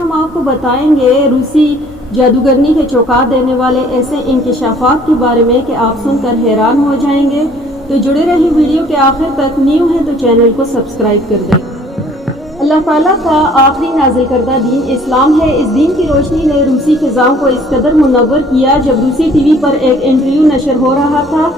हम आपको बताएंगे रूसी जादूगरनी के चौंका देने वाले ऐसे इंकशाफात के बारे में कि आप सुनकर हैरान हो जाएंगे। तो जुड़े रहिए वीडियो के आखिर तक। न्यू है तो चैनल को सब्सक्राइब कर दें। अल्लाह ताला का आखिरी नाजिल करदा दीन इस्लाम है। इस दीन की रोशनी ने रूसी फिजाओं को इस कदर मुनव्वर किया। जब रूसी टीवी पर एक इंटरव्यू नशर हो रहा था,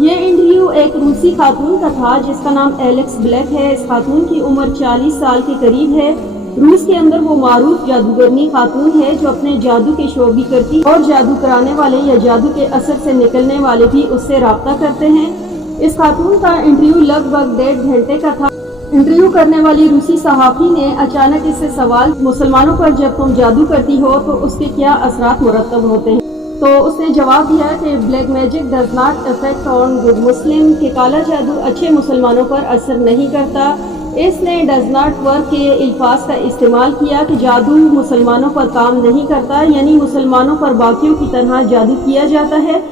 ये इंटरव्यू एक रूसी खातून का था जिसका नाम एलेक्स ब्लैक है। इस खातून की उम्र 40 साल के करीब है। रूस के अंदर वो मारूफ जादूगरनी खातून है जो अपने जादू के शो भी करती और जादू कराने वाले या जादू के असर से निकलने वाले भी उससे राब्ता करते हैं। इस खातून का इंटरव्यू लगभग 1.5 घंटे का था। इंटरव्यू करने वाली रूसी सहाफ़ी ने अचानक इससे सवाल, मुसलमानों पर जब तुम जादू करती हो तो उसके क्या असरात मुरतब होते हैं? तो उसने जवाब दिया कि black magic does not affect on good Muslim, कि काला जादू अच्छे मुसलमानों पर असर नहीं करता। इसने डज नॉट वर्क के अल्फाज का इस्तेमाल किया कि जादू मुसलमानों पर काम नहीं करता, यानी मुसलमानों पर बाकियों की तरह जादू किया जाता है,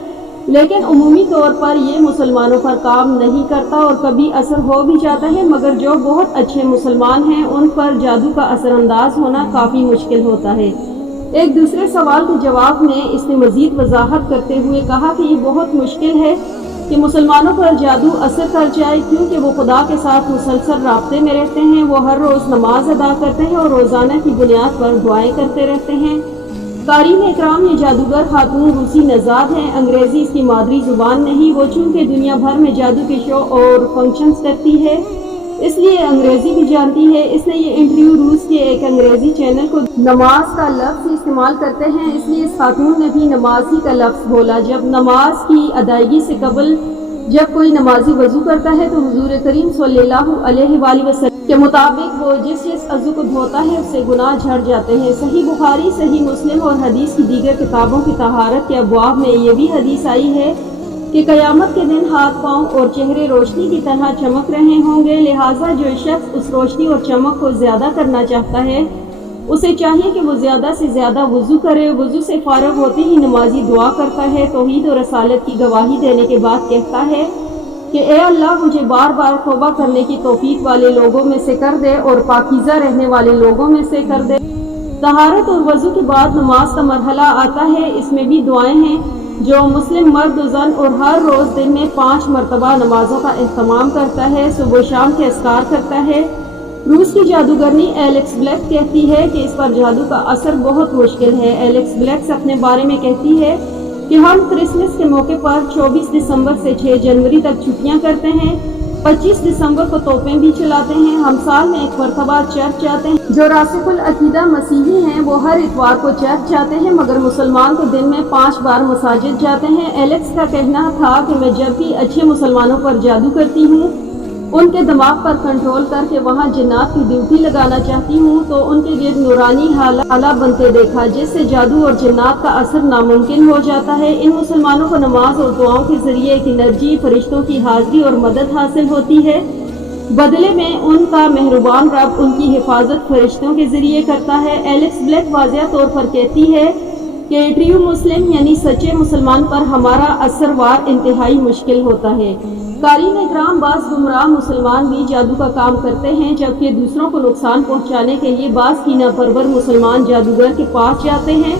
लेकिन उमूमी तौर पर ये मुसलमानों पर काम नहीं करता और कभी असर हो भी जाता है, मगर जो बहुत अच्छे मुसलमान हैं उन पर जादू का असरअंदाज होना काफ़ी मुश्किल होता है। एक दूसरे सवाल के जवाब में इसने मज़ीद वजाहत करते हुए कहा कि ये बहुत मुश्किल है कि मुसलमानों पर जादू असर कर जाए, क्योंकि वो खुदा के साथ मुसलसल राब्ते में रहते हैं। वो हर रोज़ नमाज अदा करते हैं और रोज़ाना की बुनियाद पर दुआएं करते रहते हैं। क़ारीन इकराम, ये जादूगर खातून रूसी नज़ाद हैं। अंग्रेज़ी इसकी मादरी ज़ुबान नहीं। वो चूँकि दुनिया भर में जादू के शो और फंक्शंस करती है, इसलिए अंग्रेज़ी भी जानती है। इसने ये इंटरव्यू रूस के एक अंग्रेज़ी चैनल को नमाज का लफ्ज़ इस्तेमाल करते हैं, इसलिए इस खातून ने भी नमाज ही का लफ्ज़ बोला। जब नमाज की अदायगी से कबल जब कोई नमाजी वज़ू करता है तो हुज़ूर करीम सल्लल्लाहु अलैहि वसल्लम के मुताबिक वो जिस अज़ू को धोता है उससे गुनाह झड़ जाते हैं। सही बुखारी, सही मुस्लिम और हदीस की दीगर किताबों की तहारत के अबवाब में ये भी हदीस आई है कि क़यामत के दिन हाथ पाँव और चेहरे रोशनी की तरह चमक रहे होंगे। लिहाजा जो शख्स उस रोशनी और चमक को ज़्यादा करना चाहता है उसे चाहिए कि वो ज़्यादा से ज़्यादा वज़ू करे। वज़ू से फ़ारग होते ही नमाजी दुआ करता है, तौहीद और रसालत की गवाही देने के बाद कहता है कि ए अल्लाह, मुझे बार बार तौबा करने की तौफीक वाले लोगों में से कर दे और पाकीज़ा रहने वाले लोगों में से कर दे। तहारत और वज़ू के बाद नमाज का मरहला आता है। इसमें भी दुआएं हैं जो मुस्लिम मर्द ज़न और हर रोज़ दिन में 5 मरतबा नमाजों का एहतमाम करता है, सुबह शाम के अस्कार करता है। रूस की जादूगरनी एलेक्स ब्लैक कहती है कि इस पर जादू का असर बहुत मुश्किल है। एलेक्स ब्लैक अपने बारे में कहती है कि हम क्रिसमस के मौके पर 24 दिसंबर से 6 जनवरी तक छुट्टियां करते हैं। 25 दिसंबर को तोपें भी चलाते हैं। हम साल में 1 मरतबा चर्च जाते हैं। जो रासिकुल अकीदा मसीही हैं वो हर इतवार को चर्च जाते हैं, मगर मुसलमान तो दिन में 5 बार मसाजिद जाते हैं। एलेक्स का कहना था कि मैं जब भी अच्छे मुसलमानों पर जादू करती हूँ, उनके दिमाग पर कंट्रोल करके वहाँ जिन्नात की ड्यूटी लगाना चाहती हूँ, तो उनके गिर्द नूरानी हाला बनते देखा, जिससे जादू और जिन्नात का असर नामुमकिन हो जाता है। इन मुसलमानों को नमाज और दुआओं के जरिए एक एनर्जी, फरिश्तों की हाजिरी और मदद हासिल होती है। बदले में उनका मेहरबान रब उनकी हिफाजत फरिश्तों के जरिए करता है। एलेक्स ब्लैक वाज़ेह तौर पर कहती है कि ट्रू मुस्लिम यानी सच्चे मुसलमान पर हमारा असर वार इंतहाई मुश्किल होता है। क़ारीन इकराम, बाज़ गुमराह मुसलमान भी जादू का काम करते हैं, जबकि दूसरों को नुकसान पहुंचाने के लिए बाज़ कीना परवर मुसलमान जादूगर के पास जाते हैं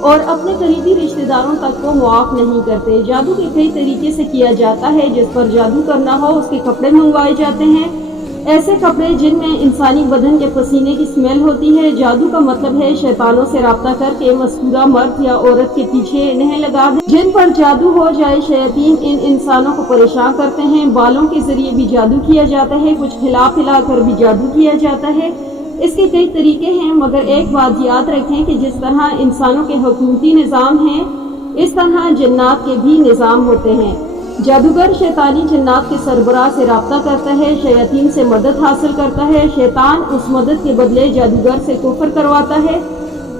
और अपने करीबी रिश्तेदारों तक को मुआफ़ नहीं करते। जादू के कई तरीके से किया जाता है। जिस पर जादू करना हो उसके कपड़े मंगवाए जाते हैं, ऐसे कपड़े जिनमें इंसानी बदन के पसीने की स्मेल होती है। जादू का मतलब है शैतानों से राब्ता करके मस्कूरा मर्द या औरत के पीछे इन्हें लगा दें जिन पर जादू हो जाए। शैतान इन इंसानों को परेशान करते हैं। बालों के जरिए भी जादू किया जाता है, कुछ हिला कर भी जादू किया जाता है। इसके कई तरीके हैं, मगर एक बात याद रखें कि जिस तरह इंसानों के हुकूमती निज़ाम हैं, इस तरह जिन्नात के भी निज़ाम होते हैं। जादूगर शैतानी जिन्नात के सरबराह से राब्ता करता है, शयातीन से मदद हासिल करता है। शैतान उस मदद के बदले जादूगर से कुफ्र करवाता है।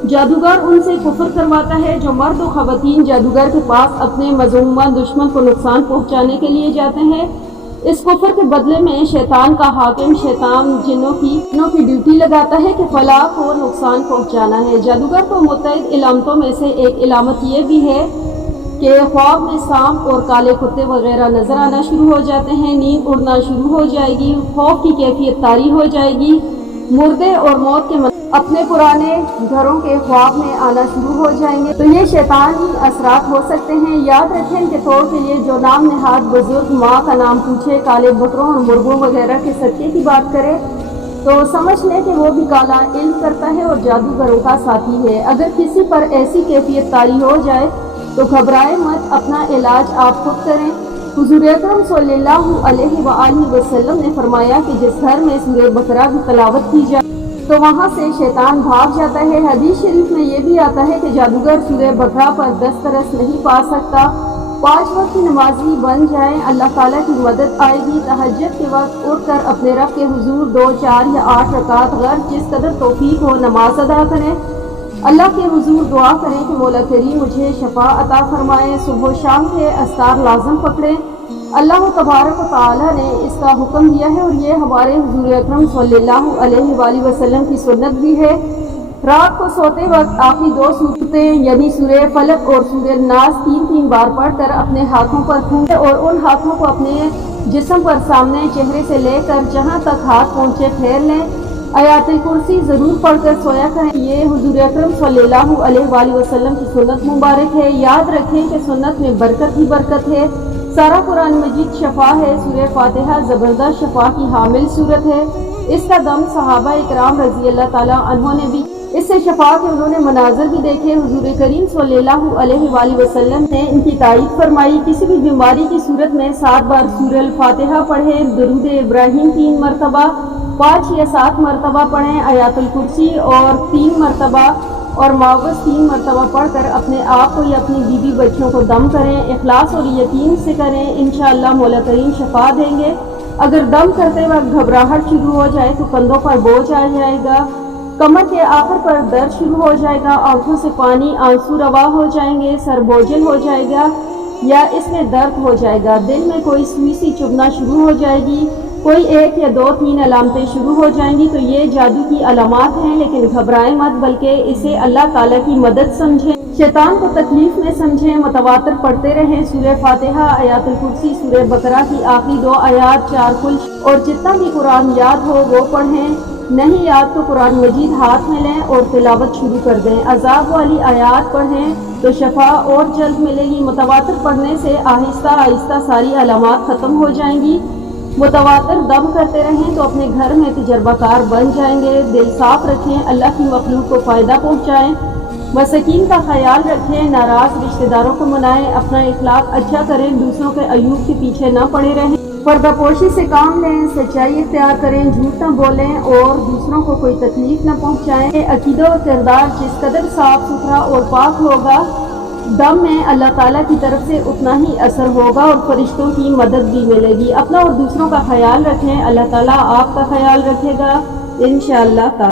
जादूगर उनसे कुफ्र करवाता है जो मर्द और ख़वातीन जादूगर के पास अपने मज़मूमा दुश्मन को नुकसान पहुँचाने के लिए जाते हैं। इस कुफ्र के बदले में शैतान का हाकिम शैतान जिन्नों की ड्यूटी लगाता है कि फलाह को नुकसान पहुँचाना है। जादूगर को मुतअद्दिद इलामतों में से एक इलामत ये भी है कि ख्वाब में सांप और काले कुत्ते वगैरह नजर आना शुरू हो जाते हैं, नींद उड़ना शुरू हो जाएगी, खौफ की कैफियत तारी हो जाएगी, मुर्दे और मौत के اپنے پرانے گھروں کے خواب میں آنا شروع ہو جائیں گے۔ تو یہ شیطانی اثرات ہو سکتے ہیں۔ یاد رکھیں کہ طور کے لیے جو نام نہاد بزرگ ماں کا نام پوچھے، کالے بکروں اور مرغوں وغیرہ کے صدقے کی بات کرے تو سمجھ لیں کہ وہ بھی کالا علم کرتا ہے اور جادوگروں کا ساتھی ہے۔ اگر کسی پر ایسی کیفیت طاری ہو جائے تو گھبرائے مت، اپنا علاج آپ خود کریں۔ حضور اکرم صلی اللہ علیہ وآلہ وسلم نے فرمایا کہ جس گھر میں سورہ بقرہ کی تلاوت کی جائے تو وہاں سے شیطان بھاگ جاتا ہے۔ حدیث شریف میں یہ بھی آتا ہے کہ جادوگر سورہ بقرہ پر دسترس نہیں پا سکتا۔ 5 وقت کی نمازی بن جائیں، اللہ تعالیٰ کی مدد آئے گی۔ تہجد کے وقت اٹھ کر اپنے رب کے حضور 2، 4 یا 8 رکعت غرض جس قدر توفیق ہو نماز ادا کریں۔ اللہ کے حضور دعا کریں کہ مولا کریم مجھے شفا عطا فرمائے۔ صبح و شام کے اذکار لازم پکڑیں۔ اللہ تبارک و تعالیٰ نے اس کا حکم دیا ہے اور یہ ہمارے حضور اکرم صلی اللہ علیہ وآلہ وسلم کی سنت بھی ہے۔ رات کو سوتے وقت آخری 2 سورتیں یعنی سورہ فلق اور سورہ ناس 3 بار پڑھ کر اپنے ہاتھوں پر پھونکیں اور ان ہاتھوں کو اپنے جسم پر سامنے چہرے سے لے کر جہاں تک ہاتھ پہنچے پھیر لیں۔ آیات الکرسی ضرور پڑھ کر سویا کریں۔ یہ حضور اکرم صلی اللہ علیہ وآلہ وسلم کی سنت مبارک ہے۔ یاد رکھیں کہ سنت میں برکت ہی برکت ہے۔ سارا قرآن مجید شفا ہے۔ سورہ فاتحہ زبردست شفا کی حامل سورت ہے۔ اس کا دم صحابہ اکرام رضی اللہ تعالیٰ عنہ نے بھی اس سے شفا کے انہوں نے مناظر بھی دیکھے۔ حضور کریم صلی اللہ علیہ وآلہ وسلم نے ان کی تائید فرمائی۔ کسی بھی بیماری کی صورت میں 7 بار سورہ الفاتحہ پڑھیں، درود ابراہیم 3 مرتبہ، 5 یا 7 مرتبہ پڑھیں، آیات الکرسی اور 3 مرتبہ اور معوذ 3 مرتبہ پڑھ کر اپنے آپ کو یا اپنی بیوی بچوں کو دم کریں۔ اخلاص اور یقین سے کریں، انشاءاللہ مولا کریم شفا دیں گے۔ اگر دم کرتے وقت گھبراہٹ شروع ہو جائے تو کندھوں پر بوجھ آ جائے گا، کمر کے آخر پر درد شروع ہو جائے گا، آنکھوں سے پانی آنسو روا ہو جائیں گے، سر بوجھل ہو جائے گا یا اس میں درد ہو جائے گا، دل میں کوئی سوئی سی چبھنا شروع ہو جائے گی، کوئی 1 یا 2، 3 علامتیں شروع ہو جائیں گی تو یہ جادو کی علامات ہیں۔ لیکن گھبرائیں مت بلکہ اسے اللہ تعالیٰ کی مدد سمجھیں، شیطان کو تکلیف میں سمجھیں۔ متواتر پڑھتے رہیں، سورہ فاتحہ، آیات الکرسی، سورہ بقرہ کی آخری 2 آیات، 4 کل اور جتنا بھی قرآن یاد ہو وہ پڑھیں۔ نہیں یاد تو قرآن مجید ہاتھ میں لیں اور تلاوت شروع کر دیں۔ عذاب والی آیات پڑھیں تو شفا اور جلد ملے گی۔ متواتر پڑھنے سے آہستہ آہستہ ساری علامات ختم ہو جائیں گی۔ متواتر دم کرتے رہیں تو اپنے گھر میں تجربہ کار بن جائیں گے۔ دل صاف رکھیں، اللہ کی مخلوق کو فائدہ پہنچائیں، مساکین کا خیال رکھیں، ناراض رشتہ داروں کو منائیں، اپنا اخلاق اچھا کریں، دوسروں کے عیوب کے پیچھے نہ پڑے رہیں، پردہ پوشی سے کام لیں، سچائی اختیار کریں، جھوٹ نہ بولیں اور دوسروں کو کوئی تکلیف نہ پہنچائیں۔ عقیدہ و کردار جس قدر صاف ستھرا اور پاک ہوگا، دم میں اللہ تعالیٰ کی طرف سے اتنا ہی اثر ہوگا اور فرشتوں کی مدد بھی ملے گی۔ اپنا اور دوسروں کا خیال رکھیں، اللہ تعالیٰ آپ کا خیال رکھے گا انشاءاللہ۔